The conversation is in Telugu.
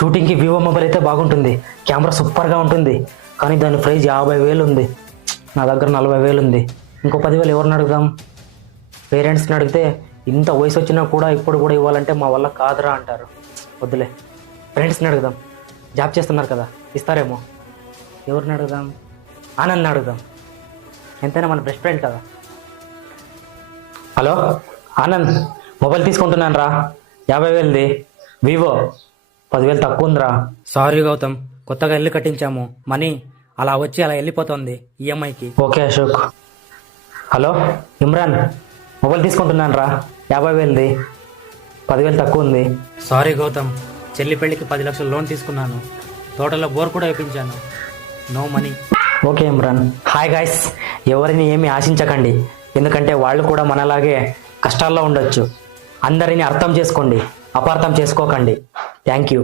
షూటింగ్కి వివో మొబైల్ అయితే బాగుంటుంది, కెమెరా సూపర్గా ఉంటుంది. కానీ దాని ప్రైస్ 50,000 ఉంది. నా దగ్గర 40,000 ఉంది. ఇంకో 10,000 ఎవరిని అడుగుదాం? పేరెంట్స్ని అడిగితే ఇంత వయసు వచ్చినా కూడా ఇప్పుడు కూడా ఇవ్వాలంటే మా వల్ల కాదురా అంటారు. వద్దులే, ఫ్రెండ్స్ని అడుగుదాం. జాబ్ చేస్తున్నారు కదా, ఇస్తారేమో. ఎవరిని అడుగుదాం? ఆనంద్ని అడుగుదాం, ఎంతైనా మన బెస్ట్ ఫ్రెండ్ కదా. హలో ఆనంద్, మొబైల్ తీసుకుంటున్నాను రా, 50,000ది వివో. 10,000 తక్కువ ఉందిరా. సారీ గౌతమ్, కొత్తగా ఇల్లు కట్టించాము, మనీ అలా వచ్చి అలా వెళ్ళిపోతుంది ఈఎంఐకి. Okay Ashok. Hello Imran, mobile తీసుకుంటున్నాను రా, 50,000ది. 10,000 తక్కువ ఉంది. సారీ గౌతమ్, చెల్లి పెళ్ళికి 10 లక్షలు లోన్ తీసుకున్నాను, తోటలో బోర్ కూడా వేయించాను, no money. Okay Imran. Hi guys, ఎవరిని ఏమీ ఆశించకండి, ఎందుకంటే వాళ్ళు కూడా మనలాగే కష్టాల్లో ఉండొచ్చు. అందరినీ అర్థం చేసుకోండి, అపార్థం చేసుకోకండి. Thank you.